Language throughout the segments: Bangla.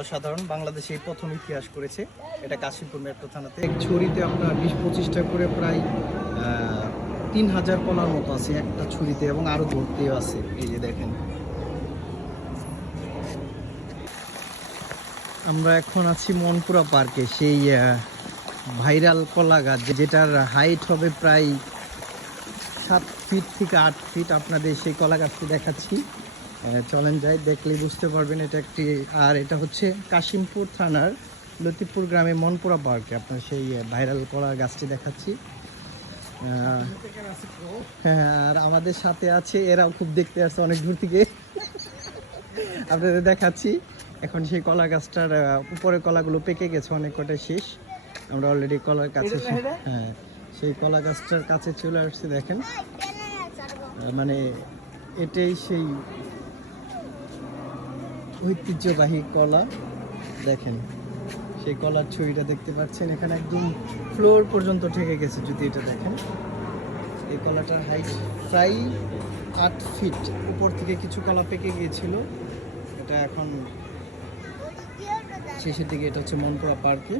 অসাধারণ। বাংলাদেশে এই প্রথম ইতিহাস করেছে। এটা কাশিমপুর মেট্রো থানাতে। এক ছুরিতে আপনার 20-25টা করে প্রায় 3000 কলার মতো আছে একটা ছুরিতে, এবং আরো ধরতেও আছে। এই যে দেখেন, আমরা এখন আছি মনপুরা পার্কে। সেই ভাইরাল কলা গাছ যেটার হাইট হবে প্রায় 7 ফিট থেকে 8 ফিট। আপনাদের সেই কলা গাছটি দেখাচ্ছি, চলেন যাই, দেখলেই বুঝতে পারবেন এটা একটি। আর এটা হচ্ছে কাশিমপুর থানার লতিফপুর গ্রামে মনপুরা পার্কে আপনার সেই ভাইরাল কলা গাছটি দেখাচ্ছি। হ্যাঁ, আর আমাদের সাথে আছে, এরাও খুব দেখতে আসছে অনেক দূর থেকে। আপনাদের দেখাচ্ছি এখন সেই কলা গাছটার উপরে কলাগুলো পেকে গেছে, অনেক কটা শেষ। আমরা অলরেডি কলার কাছে, হ্যাঁ সেই কলা গাছটার কাছে চলে আসছি। দেখেন, মানে এটাই সেই ঐতিহ্যবাহী কলা। দেখেন সেই কলার ছবিটা দেখতে পাচ্ছেন, এখানে একদম ফ্লোর পর্যন্ত ঠেকে গেছে। যদি এটা দেখেন, এই কলাটার হাইট প্রায় 8 ফিট। উপর থেকে কিছু কলা পেকে গিয়েছিল, এটা এখন শেষের দিকে। এটা হচ্ছে মনপুরা পার্কে।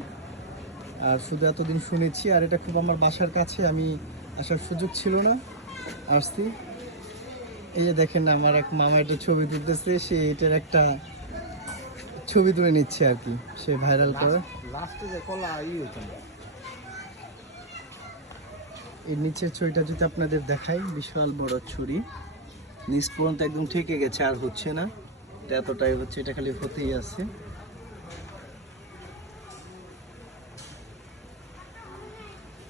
আর শুধু এতদিন শুনেছি, আর এটা খুব আমার বাসার কাছে, আমি আসার সুযোগ ছিল না, আসছি। এই যে দেখেন, আমার এক মামা একটা ছবি তুলতেছে, সে এটার একটা ছবি তুলে নিচ্ছে আর কি, সে ভাইরাল করে। এর নিচের ছবিটা যদি আপনাদের দেখাই, বিশাল বড় ছুরি, নিচ পর্যন্ত একদম ঠেকে গেছে, আর হচ্ছে না। এটা এতটাই হচ্ছে, এটা খালি হতেই আছে।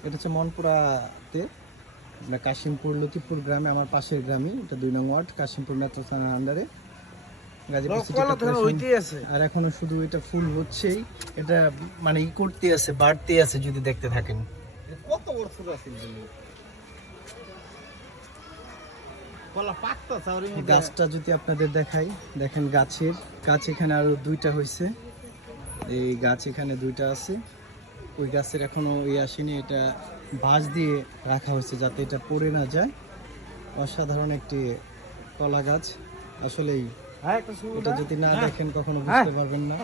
এটা হচ্ছে মনপুরাতে, কাশিমপুর লতিফপুর গ্রামে, আমার পাশের গ্রামে। এটা 2 নং ওয়ার্ড, কাশিমপুর মেট্রো থানার আন্ডারে, গাজীপুর সিটি কর্পোরেশন। আর এখনো শুধু এটা ফুল হচ্ছেই, এটা মানে করতে আছে, বাড়তে আছে। যদি দেখতে থাকেন, কত বড় ফুল আছে। গাছটা যদি আপনাদের দেখাই, দেখেন গাছ এখানে আরো 2টা হয়েছে। এই গাছ এখানে 2টা আছে, ওই গাছের এখনো আসেনি। এটা বাঁশ দিয়ে রাখা হয়েছে যাতে এটা পড়ে না যায়। অসাধারণ একটি কলা গাছ আসলেই। এটা যদি না দেখেন কখনো বুঝতে পারবেন না।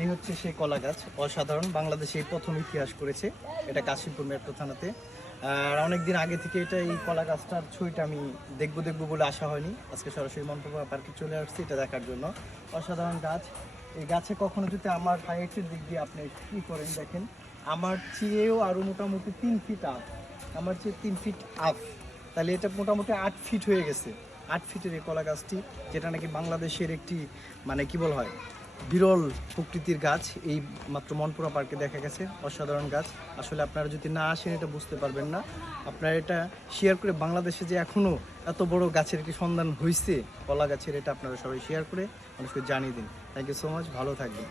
এই হচ্ছে সেই কলা গাছ, অসাধারণ। বাংলাদেশে এই প্রথম ইতিহাস করেছে। এটা কাশিমপুর মেট্রো থানাতে। আর অনেকদিন আগে থেকে এটা, এই কলা গাছটার ছবিটা আমি দেখবো বলে আসা হয়নি। আজকে সরাসরি মনপুরা পার্কে চলে আসছি এটা দেখার জন্য। অসাধারণ গাছ। এই গাছে কখনো যদি আমার হাইটের দিক দিয়ে আপনি কি করেন, দেখেন আমার চেয়েও আরো মোটামুটি 3 ফিট আপ, আমার চেয়ে 3 ফিট আপ, তাহলে এটা মোটামুটি 8 ফিট হয়ে গেছে। 8 ফিটের এই কলা গাছটি, যেটা নাকি বাংলাদেশের একটি মানে কি বলা হয়, বিরল প্রকৃতির গাছ, এই মাত্র মনপুরা পার্কে দেখা গেছে। অসাধারণ গাছ। আসলে আপনারা যদি না আসেন এটা বুঝতে পারবেন না। আপনারা এটা শেয়ার করে, বাংলাদেশে যে এখনও এত বড় গাছের একটি সন্ধান হয়েছে কলা গাছের, এটা আপনারা সবাই শেয়ার করে মানুষকে জানিয়ে দিন। থ্যাংক ইউ সো মাচ, ভালো থাকবেন।